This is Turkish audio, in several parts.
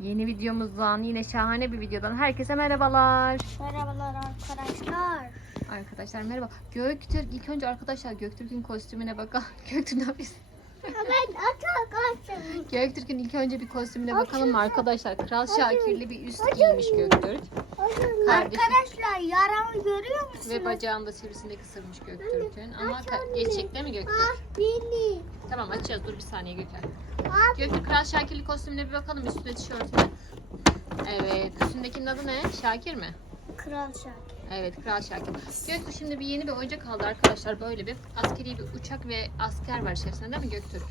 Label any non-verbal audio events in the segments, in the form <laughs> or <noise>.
Yeni videomuzdan yine şahane bir videodan herkese merhabalar. Merhabalar arkadaşlar. Arkadaşlar merhaba. Göktürk ilk önce arkadaşlar Göktürk'ün kostümüne bakalım. <laughs> Göktürk ne yapıyorsun? Atak açtım. Göktürk'ün ilk önce bir kostümüne bakalım mı arkadaşlar? Kral Şakirli bir üst giymiş Göktürk. Kardeşim. Arkadaşlar yaramı görüyor musunuz? Ve bacağında sivrisinek ısırmış Göktürk'ün. Ama değil mi Göktürk? Beni. Tamam açacağız dur bir saniye. Abi. Göktürk Kral Şakirli kostümüne bir bakalım üstüne tişörtüne. Evet üstündekinin adı ne? Şakir mi? Kral Şakir. Evet Kral Şakir. Göktürk şimdi bir yeni bir oyuncak aldı arkadaşlar. Böyle bir askeri bir uçak ve asker var içerisinde değil mi Göktürk? De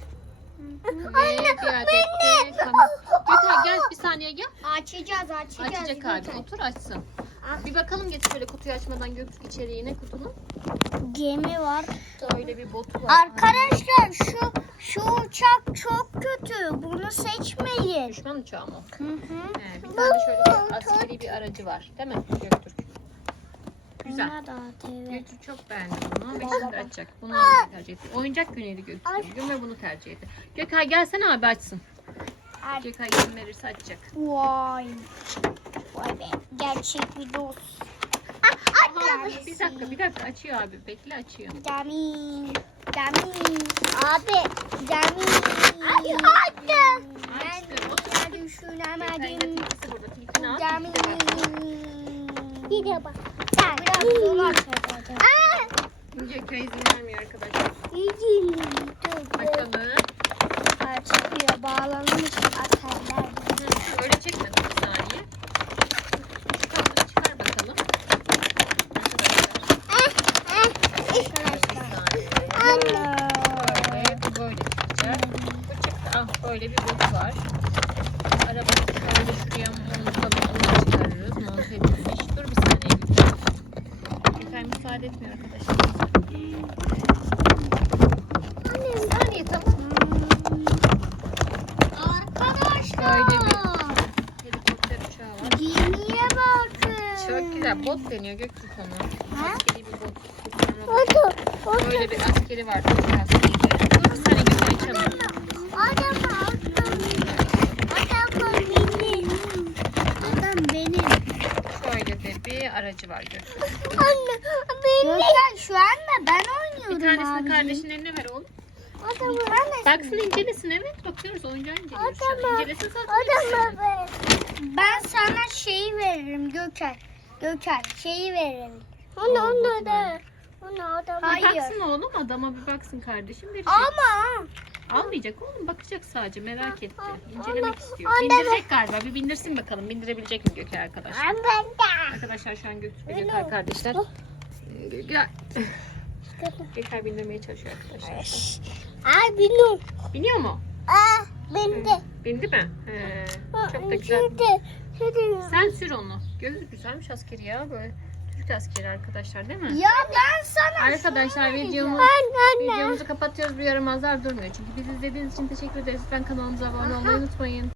kamera. Göktürk gel bir saniye gel. Açacağız açacağız. Açacak abi lütfen. otur açsın. Bir bakalım geç şöyle kutuyu açmadan Göktürk içeriği ne kutunun? Gemi var. Böyle bir botu var. Arkadaşlar şu şu uçak çok kötü. Bunu seçmeyin. Düşman uçağı mı? Hı hı. He, bir tane şöyle bir askeri bir aracı var. Değil mi Göktürk? Güzel. Bunlar da ATV. Göktürk çok beğendi bunu ve şimdi açacak. Bunu almayı tercih etti. Oyuncak günüydü Göktürk bugün ve bunu tercih etti. Gökay gelsene abi açsın. Ay, Gökay izin verirse açacak. Vay. Vay be. Gerçek bir dost. Aha, bir dakika bir dakika açıyor abi. Bekle açıyor. Gamin. Gamin. Abi. Gamin. Ay. Otur. Ben düşünemedim. bak. Bir de bak. Biraz açacağım. Gökay izin vermiyor arkadaşlar. Bakalım. Açılıyor. Bağlanmış atarlar. Hı, Öyle çekme dur bir saniye. Şu kabloyu çıkar bakalım. Arkadaşlar. Böyle bu böyle çıkacak. Bu çıktı. Ah böyle bir bot var. Arabayı şöyle şuraya. Onu çıkarırız. Monte edilmiş. Dur bir saniye Gülten. Gülten müsaade etmiyor arkadaşlar. Bir saniye tamam. Arkadaşlar. Böyle bir helikopter uçağı var. Gemiye bakın. Çok güzel. Bot deniyor Göktürk ona. Ha? Askeri bir bot. Böyle bir askeri var. Dur bir saniye Gülten açalım. Adam Adam benim. Adam benim. Şöyle de bir aracı var Göktürk. Anne benim. Gökhan şu anda ben oynuyorum Bir tanesini abi. kardeşinin eline ver oğlum. Adamı Baksın incelesin evet. Bakıyoruz oyuncağı inceliyoruz şu an. Adamı- İncelesin zaten. incelesin. Ben sana şeyi veririm Gökhan. Gökhan şeyi veririm. Onu onu da. Onu adam. Bir Hayır. baksın oğlum adama bir baksın kardeşim verecek. Ama Almayacak oğlum bakacak sadece merak etti. İncelemek istiyor. Bindirecek galiba bir bindirsin bakalım. Bindirebilecek mi Gökay arkadaşlar? ben de. Arkadaşlar şu an mi? kardeşler. Oh. Ee, Gel. Gökay bindirmeye çalışıyor arkadaşlar. Ay benim. Biniyor mu? Aa bindi. Bindi mi? He, çok da güzel. Sen sür onu. Gözü güzelmiş askeri ya böyle. Türk askeri arkadaşlar değil mi? Ya ben sana Arkadaşlar videomuz, videomuzu kapatıyoruz. Bu yaramazlar durmuyor. Çünkü bizi izlediğiniz için teşekkür ederiz. Lütfen kanalımıza abone olmayı unutmayın.